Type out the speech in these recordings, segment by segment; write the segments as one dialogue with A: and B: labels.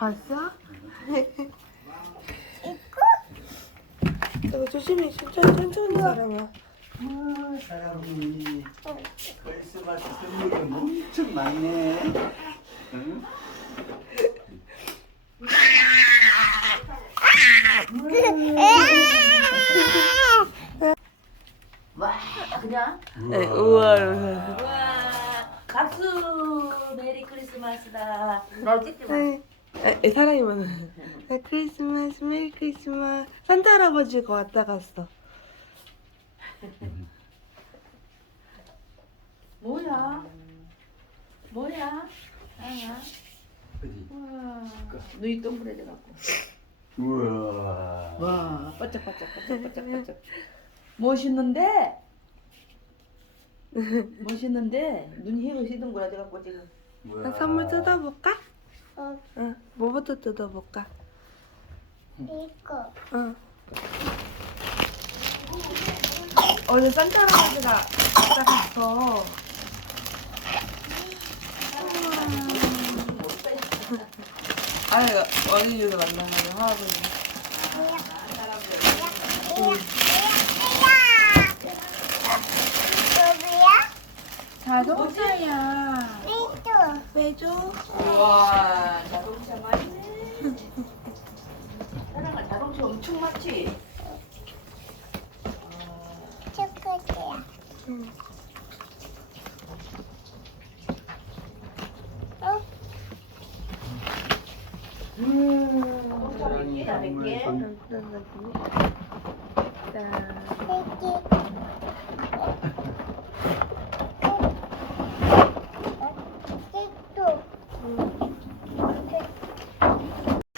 A: 봤어? 이거 조심히 천천히 천천히 사랑아.
B: 아, 사람이 크리스마스 선물이 엄청 많네. 응?
C: 와 그냥
A: 네, 우와.
C: 와 박수 메리 크리스마스다 널 찍지 마
A: 네. 에, 사람이 많아. 네, 크리스마스, 메리 크리스마스. 산타 할아버지가 왔다 갔어.
C: 뭐야 뭐야 아야
B: 어디?
C: 와 눈이 동그래져 갖고
B: 우와.
C: 와 반짝반짝 반짝반짝 멋있는데 멋있는데 눈이 흐시던 거라 돼갖고 지금
B: 우와.
A: 선물 뜯어볼까? 응. 뭐부터 뜯어볼까?
D: 이거
A: 응. 어제 산타 할아버지가 왔다 갔어. 아니, 어린이집에서 만나가지고 할아버지.
D: 누구야?
A: 자동차야.
D: 이거
A: 빼줘.
C: 와 자동차 많네 사랑아 자동차 엄청 많지
D: 초코야.
A: 응.
D: 어?
C: 자동차 몇 개야 몇 개?
A: 짠.
D: 이거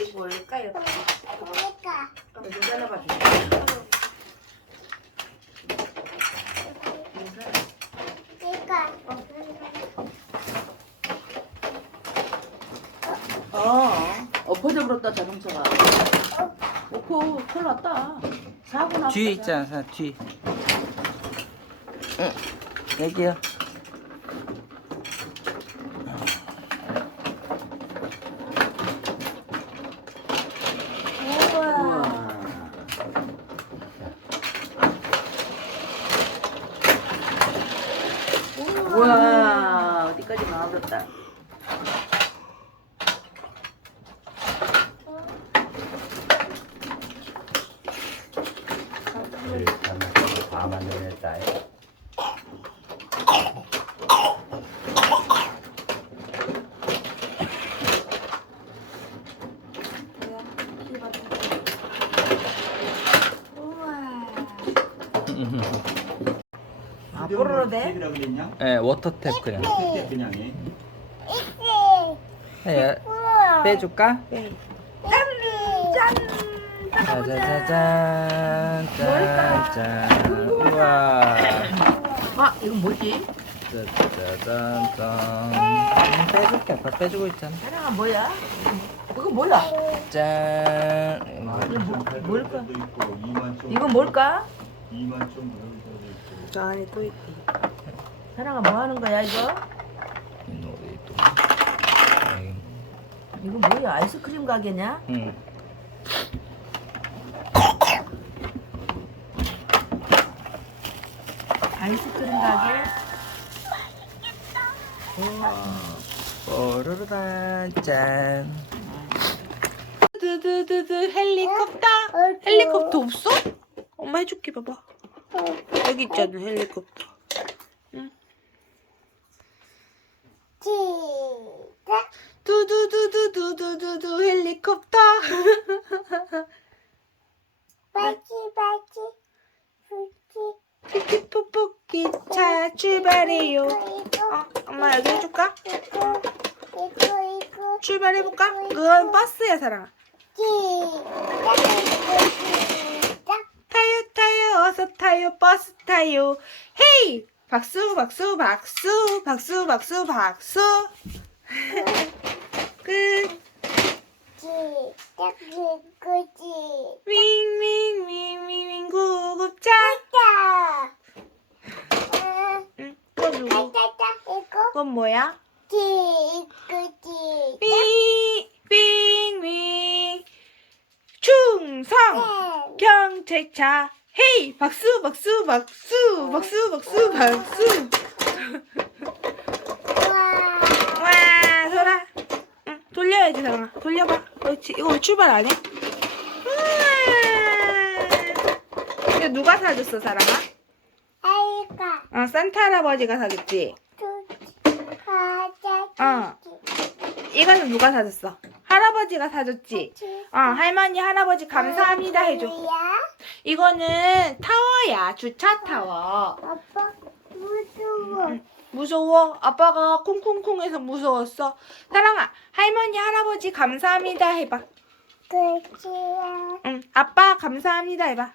C: 이거 뭘까요?
D: 뭐가?
C: 이거 잘라봐 줘
D: 이거
C: 어 엎어져 버렸다 자동차가 엎어 큰일 났다 사고 났다
E: 뒤에 있잖아, 사 뒤. 응, 여기요.
B: 우와.
C: 우와 어디까지 나와버렸다 아 뽀로로 돼?
B: 라 그랬냐?
E: 네, 워터탭 그냥.
B: 그때 그냥 해.
D: 우와.
E: 빼줄까?
A: 네.
E: 짜자자잔, 짜잔.
C: 이건 뭐지?
E: 짜자잔. 음, 빼줄게, 아빠 빼주고 있잖아.
C: 사랑아 뭐야? 이거 뭐야?
E: 짠.
C: 뭘까?
B: 도 있고 2만 좀.
C: 이건 뭘까?
B: 2만 좀 그런 것도 있고.
A: 저 안에 또 있대.
C: 사랑아 뭐 하는 거야 이거?
E: 이 노래 또.
C: 이거 뭐야? 아이스크림 가게냐?
E: 응.
C: 아이스크림 가게?
E: 뽀로로라, 짠.
A: 두두두두 헬리콥터. 헬리콥터 없어? 엄마 해줄게 봐봐. 여기 있잖아 헬리콥터.
D: 시작.
A: 두두두두두두두 헬리콥터.
D: 바지 바지 바지.
A: 피피뽀뽀 기차 출발해요. 어, 엄마 여기 해줄까? 출발해볼까? 그건 버스야 사랑아. 타요 타요 어서 타요 버스 타요. 헤이 박수 박수 박수 박수 박수 박수. 끝.
D: 시작. 이거지.
A: 윙윙 윙 윙윙 구급차.
D: 자. 어,
A: 응, 그거 누구?
D: 따따따 이거
A: 그 건 뭐야? 삥, 충성. 경찰차. 헤이 박수 박수 박수 박수 박수 박수. 와. 소라. 응, 돌려야지 사랑아 돌려봐. 그렇지. 이거 왜 출발 안 해? 우와. 이거 누가 사줬어 사랑아?
D: 아이가.
A: 어 산타 할아버지가 사줬지 어. 이거는 누가 사줬어? 할아버지가 사줬지? 어 할머니 할아버지 감사합니다 해줘. 이거는 타워야 주차 타워.
D: 아빠 무서워.
A: 무서워? 아빠가 콩콩콩해서 무서웠어? 사랑아 할머니 할아버지 감사합니다 해봐.
D: 그치야.
A: 응 아빠 감사합니다 해봐.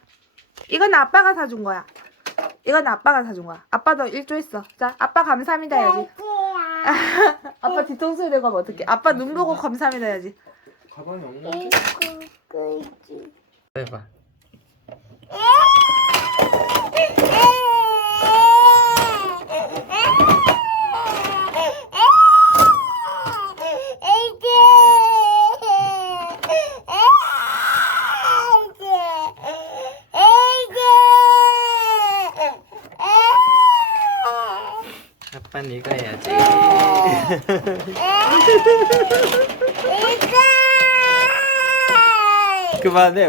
A: 이건 아빠가 사준 거야. 이건 아빠가 사준 거야. 아빠도 일조했어. 자 아빠 감사합니다 해야지.
D: 그치야
A: 아빠 뒤통수에 대고 하면 어떡해? 아빠 눈 보고 감사합니다 해야지.
E: 가방이
D: 그치
E: 해봐. 아빠는 이거 해야지. 그만해.